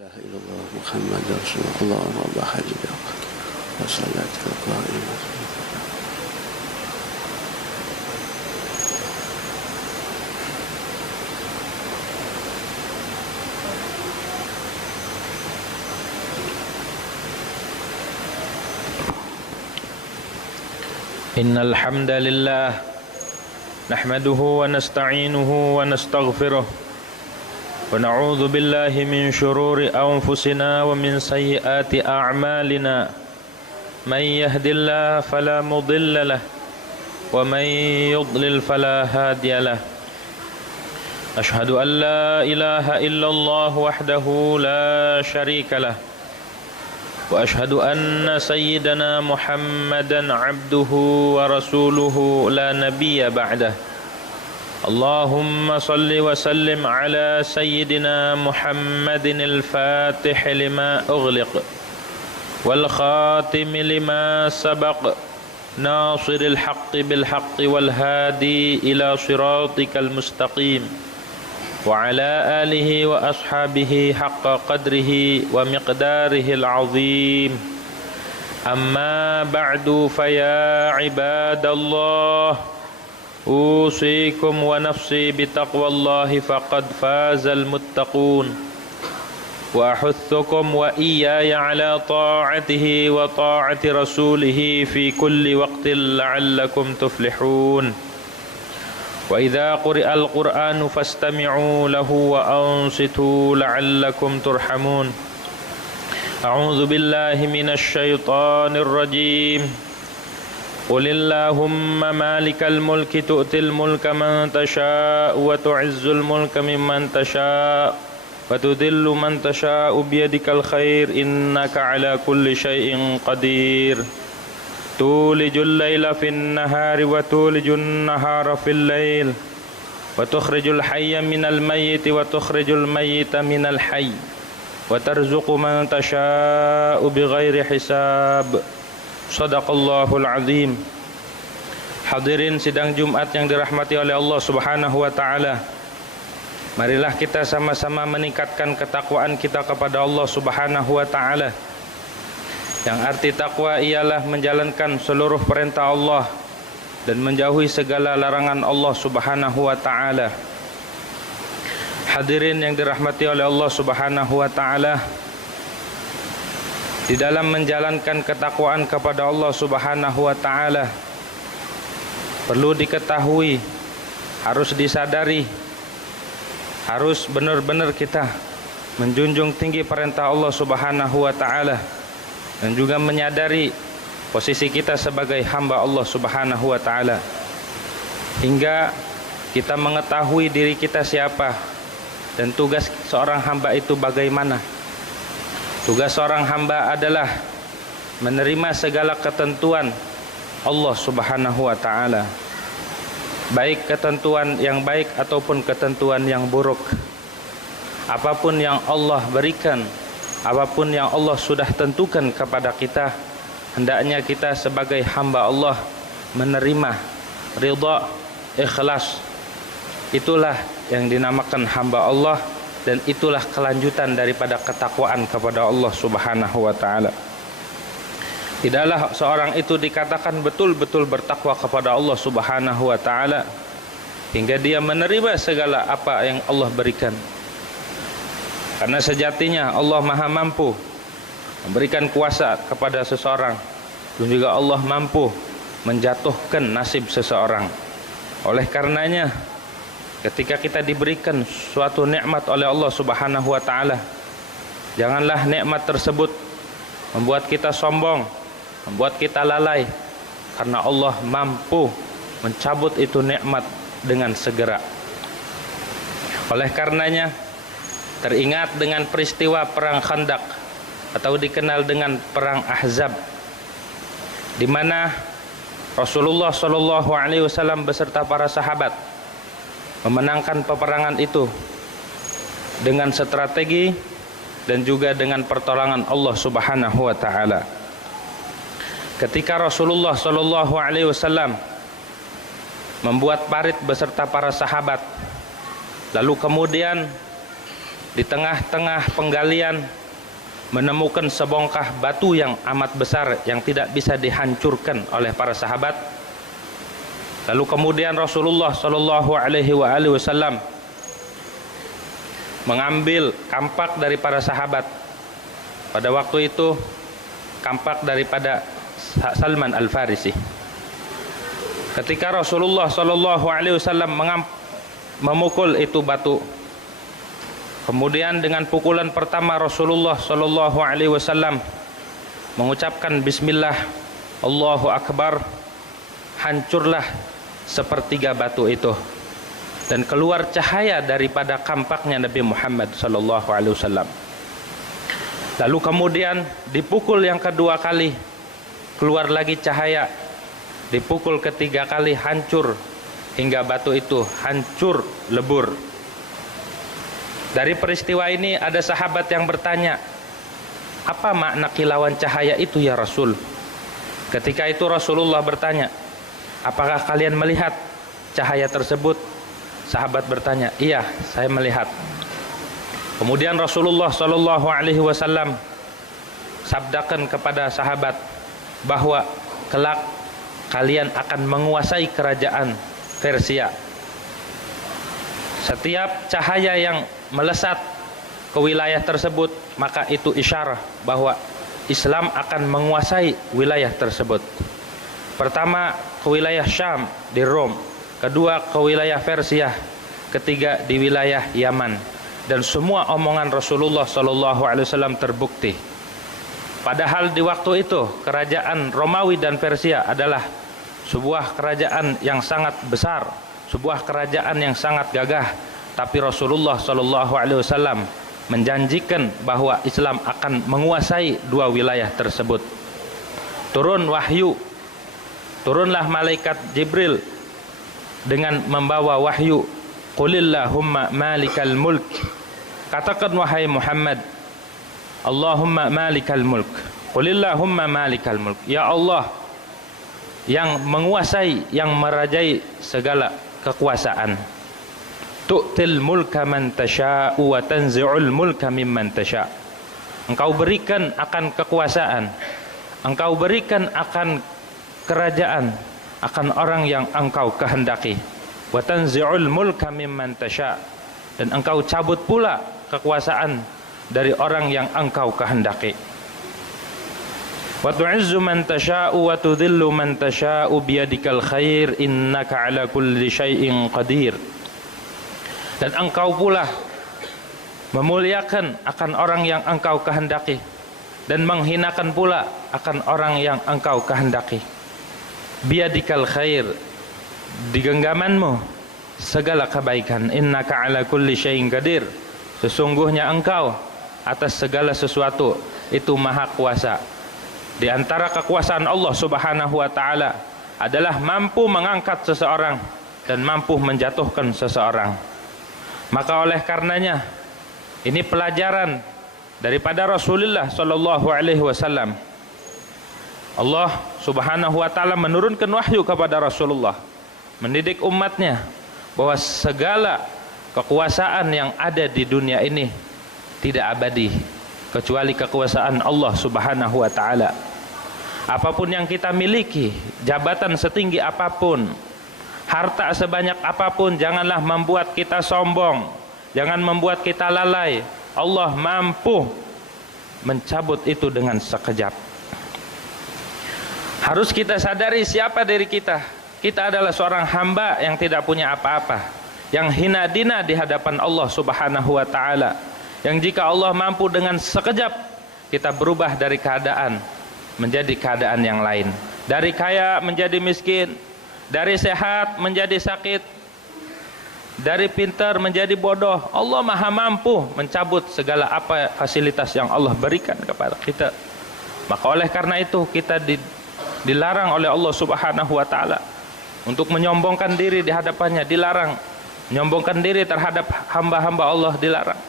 ilaha illallah Muhammad Rasulullah wa hajjah wa salat qa'imah. Innal hamdalillah nahmaduhu wa nasta'inuhu wa nastaghfiruh wa na'udzu billahi min shururi anfusina wa min sayyiati a'malina may yahdihillahu fala mudilla lahu wa may yudlil fala hadiya lahu ashhadu an la ilaha illallah wahdahu la syarika lahu wa ashhadu anna sayyidana Muhammadan abduhu wa rasuluhu la nabiyya ba'dah. Allahumma salli wa sallim ala sayyidina Muhammadin al-fatih lima ughliq wal khatim lima sabaq nasiril haqqi bil haqqi wal hadi ila siratikal mustaqim wa ala alihi wa ashabihi haqqa qadrihi wa miqdarihil azim. Amma ba'du, faya ibadallah, usikum wa nafsi bitaqwallahi faqad fazal muttaqun wa ahuthukum wa iyaya ala ta'atihi wa ta'ati rasulihi fi kulli waqtin la'allakum tuflihun. Wa idza quri'al Qur'anu fastami'u lahu wa ansitu la'allakum turhamun. A'udzu billahi minasy syaithanir rajim. Qulillahumma malikal mulki tu'til mulka man tasha'u wa tu'izzul mulka mimman tasha'u wa tudhillu man tasha'u biyadikal khair innaka 'ala kulli syai'in qadir. Tulijul laila fin nahari wa tulijun nahara fil lail wa tukhrijul hayya minal mayyiti wa tukhrijul mayyita minal hayy wa tarzuqu man tasha'u bighairi hisab. Shadaqallahul azim. Hadirin sidang Jumat yang dirahmati oleh Allah Subhanahu wa taala. Marilah kita sama-sama meningkatkan ketakwaan kita kepada Allah Subhanahu wa taala. Yang arti takwa ialah menjalankan seluruh perintah Allah dan menjauhi segala larangan Allah Subhanahu wa taala. Hadirin yang dirahmati oleh Allah Subhanahu wa taala, di dalam menjalankan ketakwaan kepada Allah Subhanahu wa taala perlu diketahui, harus disadari, harus benar-benar kita menjunjung tinggi perintah Allah Subhanahu wa taala dan juga menyadari posisi kita sebagai hamba Allah Subhanahu wa taala, hingga kita mengetahui diri kita siapa dan tugas seorang hamba itu bagaimana. Tugas seorang hamba adalah menerima segala ketentuan Allah Subhanahu wa taala, baik ketentuan yang baik ataupun ketentuan yang buruk. Apapun yang Allah berikan, apapun yang Allah sudah tentukan kepada kita, hendaknya kita sebagai hamba Allah menerima, ridha, ikhlas. Itulah yang dinamakan hamba Allah, dan itulah kelanjutan daripada ketakwaan kepada Allah Subhanahu wa taala. Tidaklah seorang itu dikatakan betul-betul bertakwa kepada Allah Subhanahu wa taala hingga dia menerima segala apa yang Allah berikan. Karena sejatinya Allah Maha mampu memberikan kuasa kepada seseorang, dan juga Allah mampu menjatuhkan nasib seseorang. Oleh karenanya, ketika kita diberikan suatu nikmat oleh Allah Subhanahu wa taala, janganlah nikmat tersebut membuat kita sombong, membuat kita lalai, karena Allah mampu mencabut itu nikmat dengan segera. Oleh karenanya, teringat dengan peristiwa perang Khandaq atau dikenal dengan perang Ahzab, di mana Rasulullah sallallahu alaihi wasallam beserta para sahabat memenangkan peperangan itu dengan strategi dan juga dengan pertolongan Allah Subhanahu wa taala. Ketika Rasulullah sallallahu alaihi wasallam membuat parit beserta para sahabat, lalu kemudian di tengah-tengah penggalian menemukan sebongkah batu yang amat besar yang tidak bisa dihancurkan oleh para sahabat. Lalu kemudian Rasulullah Shallallahu Alaihi Wasallam mengambil kampak dari para sahabat. Pada waktu itu kampak daripada Salman Al-Farisi. Ketika Rasulullah Shallallahu Alaihi Wasallam memukul itu batu, kemudian dengan pukulan pertama Rasulullah Shallallahu Alaihi Wasallam mengucapkan Bismillah, Allahu Akbar, hancurlah sepertiga batu itu dan keluar cahaya daripada kampaknya Nabi Muhammad Shallallahu Alaihi Wasallam. Lalu kemudian dipukul yang kedua kali, keluar lagi cahaya. Dipukul ketiga kali, hancur hingga batu itu hancur lebur. Dari peristiwa ini ada sahabat yang bertanya, apa makna kilauan cahaya itu ya Rasul? Ketika itu Rasulullah bertanya, apakah kalian melihat cahaya tersebut? Sahabat bertanya, iya, saya melihat. Kemudian Rasulullah Shallallahu Alaihi Wasallam sabdakan kepada sahabat bahwa kelak kalian akan menguasai kerajaan Persia. Setiap cahaya yang melesat ke wilayah tersebut, maka itu isyarat bahwa Islam akan menguasai wilayah tersebut. Pertama ke wilayah Syam di Rom, kedua ke wilayah Persia, ketiga di wilayah Yaman. Dan semua omongan Rasulullah SAW terbukti. Padahal di waktu itu kerajaan Romawi dan Persia adalah sebuah kerajaan yang sangat besar, sebuah kerajaan yang sangat gagah. Tapi Rasulullah SAW menjanjikan bahwa Islam akan menguasai dua wilayah tersebut. Turun wahyu, turunlah malaikat Jibril dengan membawa wahyu. Qulillahumma malikal mulk, katakan wahai Muhammad, Allahumma malikal mulk. Qulillahumma malikal mulk. Ya Allah yang menguasai, yang merajai segala kekuasaan. Tu'til mulka man tasha' wa tanzi'ul mulka mimman tasha'. Engkau berikan akan kekuasaan, engkau berikan akan kerajaan akan orang yang engkau kehendaki. Wa tanzi'ul mulka mimman tasha'. Dan engkau cabut pula kekuasaan dari orang yang engkau kehendaki. Wa tu'izzu man tasha'u wa tudhillu man tasha'u biyadikal khair innaka ala kulli syai'in qadir. Dan engkau pula memuliakan akan orang yang engkau kehendaki dan menghinakan pula akan orang yang engkau kehendaki. Biyadikal khair, di genggamanmu segala kebaikan. Innaka ala kulli syai'in qadir, sesungguhnya engkau atas segala sesuatu itu maha kuasa. Di antara kekuasaan Allah Subhanahu wa taala adalah mampu mengangkat seseorang dan mampu menjatuhkan seseorang. Maka oleh karenanya ini pelajaran daripada Rasulullah sallallahu alaihi wasallam. Allah Subhanahu wa taala menurunkan wahyu kepada Rasulullah, mendidik umatnya bahwa segala kekuasaan yang ada di dunia ini tidak abadi kecuali kekuasaan Allah Subhanahu wa taala. Apapun yang kita miliki, jabatan setinggi apapun, harta sebanyak apapun, janganlah membuat kita sombong, jangan membuat kita lalai. Allah mampu mencabut itu dengan sekejap. Harus kita sadari siapa diri kita. Kita adalah seorang hamba yang tidak punya apa-apa, yang hina dina di hadapan Allah Subhanahu wa taala, yang jika Allah mampu dengan sekejap kita berubah dari keadaan menjadi keadaan yang lain, dari kaya menjadi miskin, dari sehat menjadi sakit, dari pintar menjadi bodoh. Allah maha mampu mencabut segala apa fasilitas yang Allah berikan kepada kita. Maka oleh karena itu kita dilarang oleh Allah Subhanahu wa taala untuk menyombongkan diri di hadapannya, dilarang menyombongkan diri terhadap hamba-hamba Allah, dilarang.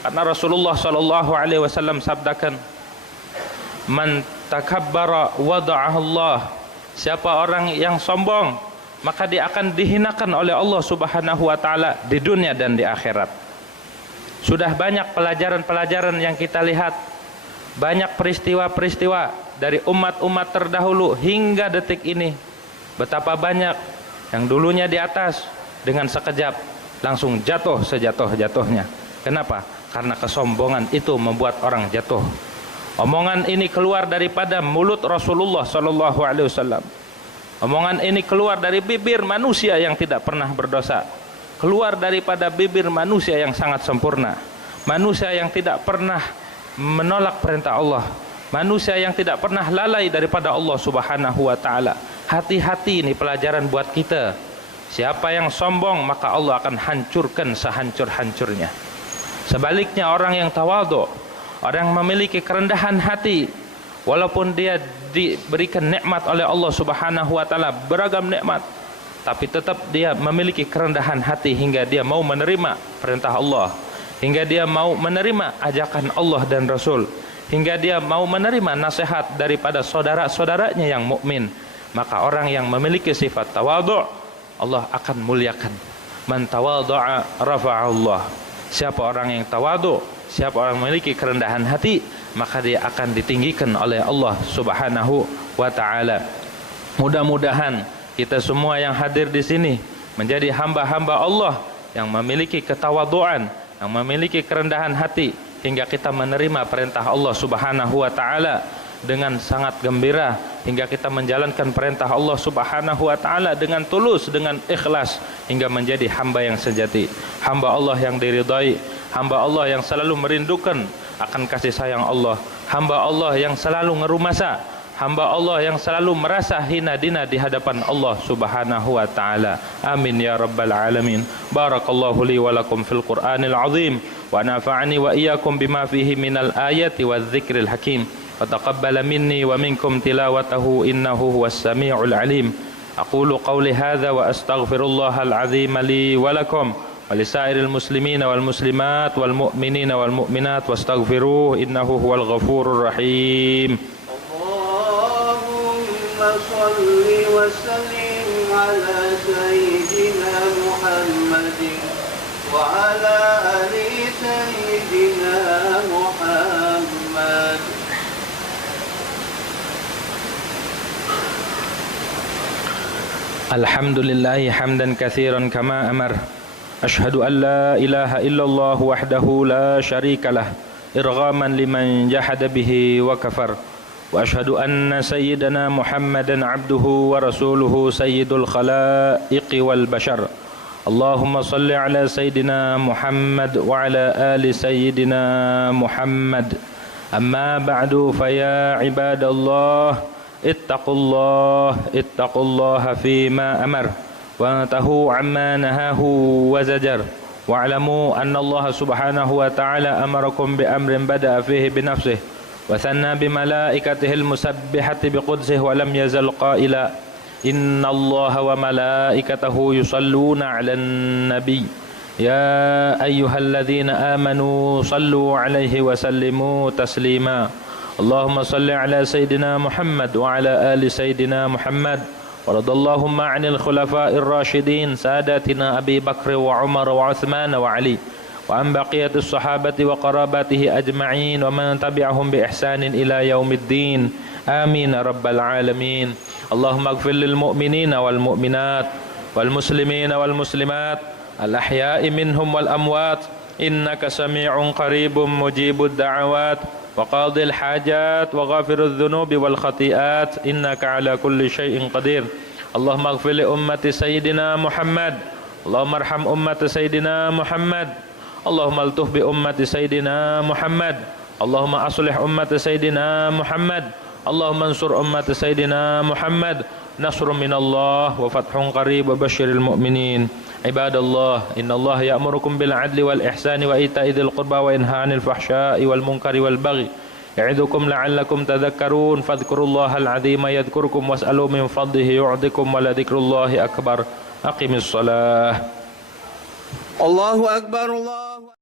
Karena Rasulullah sallallahu alaihi wasallam sabdakan, man takabbara wada'ahu Allah, siapa orang yang sombong maka dia akan dihinakan oleh Allah Subhanahu wa taala di dunia dan di akhirat. Sudah banyak pelajaran-pelajaran yang kita lihat, banyak peristiwa-peristiwa dari umat-umat terdahulu hingga detik ini. Betapa banyak yang dulunya di atas, dengan sekejap langsung jatuh sejatuh-jatuhnya. Kenapa? Karena kesombongan itu membuat orang jatuh. Omongan ini keluar daripada mulut Rasulullah sallallahu alaihi wasallam. Omongan ini keluar dari bibir manusia yang tidak pernah berdosa, keluar daripada bibir manusia yang sangat sempurna, manusia yang tidak pernah menolak perintah Allah, manusia yang tidak pernah lalai daripada Allah Subhanahu wa taala. Hati-hati, ini pelajaran buat kita. Siapa yang sombong maka Allah akan hancurkan sehancur-hancurnya. Sebaliknya orang yang tawadhu, orang yang memiliki kerendahan hati, walaupun dia diberikan nikmat oleh Allah Subhanahu wa taala, beragam nikmat, tapi tetap dia memiliki kerendahan hati hingga dia mau menerima perintah Allah, hingga dia mau menerima ajakan Allah dan Rasul, hingga dia mau menerima nasihat daripada saudara-saudaranya yang mukmin. Maka orang yang memiliki sifat tawadhu, Allah akan muliakan. Man tawadhu'a rafa'allah. Siapa orang yang tawadhu, siapa orang yang memiliki kerendahan hati, maka dia akan ditinggikan oleh Allah Subhanahu wa taala. Mudah-mudahan kita semua yang hadir di sini menjadi hamba-hamba Allah yang memiliki ketawadhuan, yang memiliki kerendahan hati, hingga kita menerima perintah Allah Subhanahu wa taala dengan sangat gembira, hingga kita menjalankan perintah Allah Subhanahu wa taala dengan tulus, dengan ikhlas, hingga menjadi hamba yang sejati, hamba Allah yang diridhai, hamba Allah yang selalu merindukan akan kasih sayang Allah, hamba Allah yang selalu ngerumasa, hamba Allah yang selalu merasa hina dina di hadapan Allah Subhanahu wa taala. Amin ya rabbal alamin. Barakallahu li wa lakum fil Qur'anil azim wa nafa'ani wa iyyakum bima fihi minal ayati wadh-dhikril hakim. Wa taqabbala minni wa minkum tilawatahu innahu huwas samiul alim. Aqulu qawli hadza wa astaghfirullahal azim li wa lakum ولسائر المسلمين والمسلمات والمؤمنين والمؤمنات واستغفروه إنه هو الغفور الرحيم. اللهم صل وسلم على سيدنا محمد وعلى آل سيدنا محمد. الحمد لله حمدا كثيرا كما أمر. أشهد أن لا إله إلا الله وحده لا شريك له إرغاما لمن جحد به وكفر وأشهد أن سيدنا محمدا عبده ورسوله سيد الخلائق والبشر. اللهم صل على سيدنا محمد وعلى آل سيدنا محمد. أما بعد فيا عباد الله اتقوا الله فيما أمر وانتهوا عما نهاه وزجر واعلموا أن الله سبحانه وتعالى أمركم بأمر بدأ فيه بنفسه وثنى بملائكته المسبحة بقدسه ولم يزل قائلا إن الله وملائكته يصلون على النبي يا أيها الذين آمنوا صلوا عليه وسلموا تسليما. اللهم صل على سيدنا محمد وعلى آل سيدنا محمد. ورضى اللهم عن الخلفاء الراشدين ساداتنا أبي بكر وعمر وعثمان وعلي وعن بقية الصحابة وقراباته أجمعين ومن تبعهم بإحسان إلى يوم الدين. آمين رب العالمين. اللهم اغفر للمؤمنين والمؤمنات والمسلمين والمسلمات الأحياء منهم والأموات إنك سميع قريب مجيب الدعوات وقاضي الحاجات وغافر الذنوب والخطيئات إنك على كل شيء قدير. اللهم اغفر لأمة سيدنا محمد. اللهم ارحم أمة سيدنا محمد. اللهم الطف بأمة سيدنا محمد. اللهم أصلح أمة سيدنا محمد. اللهم انصر أمة سيدنا محمد. نصر من الله وفتح قريب وبشر المؤمنين. عباد الله إن الله يأمركم بالعدل والإحسان وإيتاء ذي القربى وينهى عن الفحشاء والمنكر والبغي يعظكم لعلكم تذكرون. فاذكروا الله العظيم يذكركم واسألوا من فضله يعطكم ولذكر الله أكبر. أقم الصلاة. الله أكبر. الله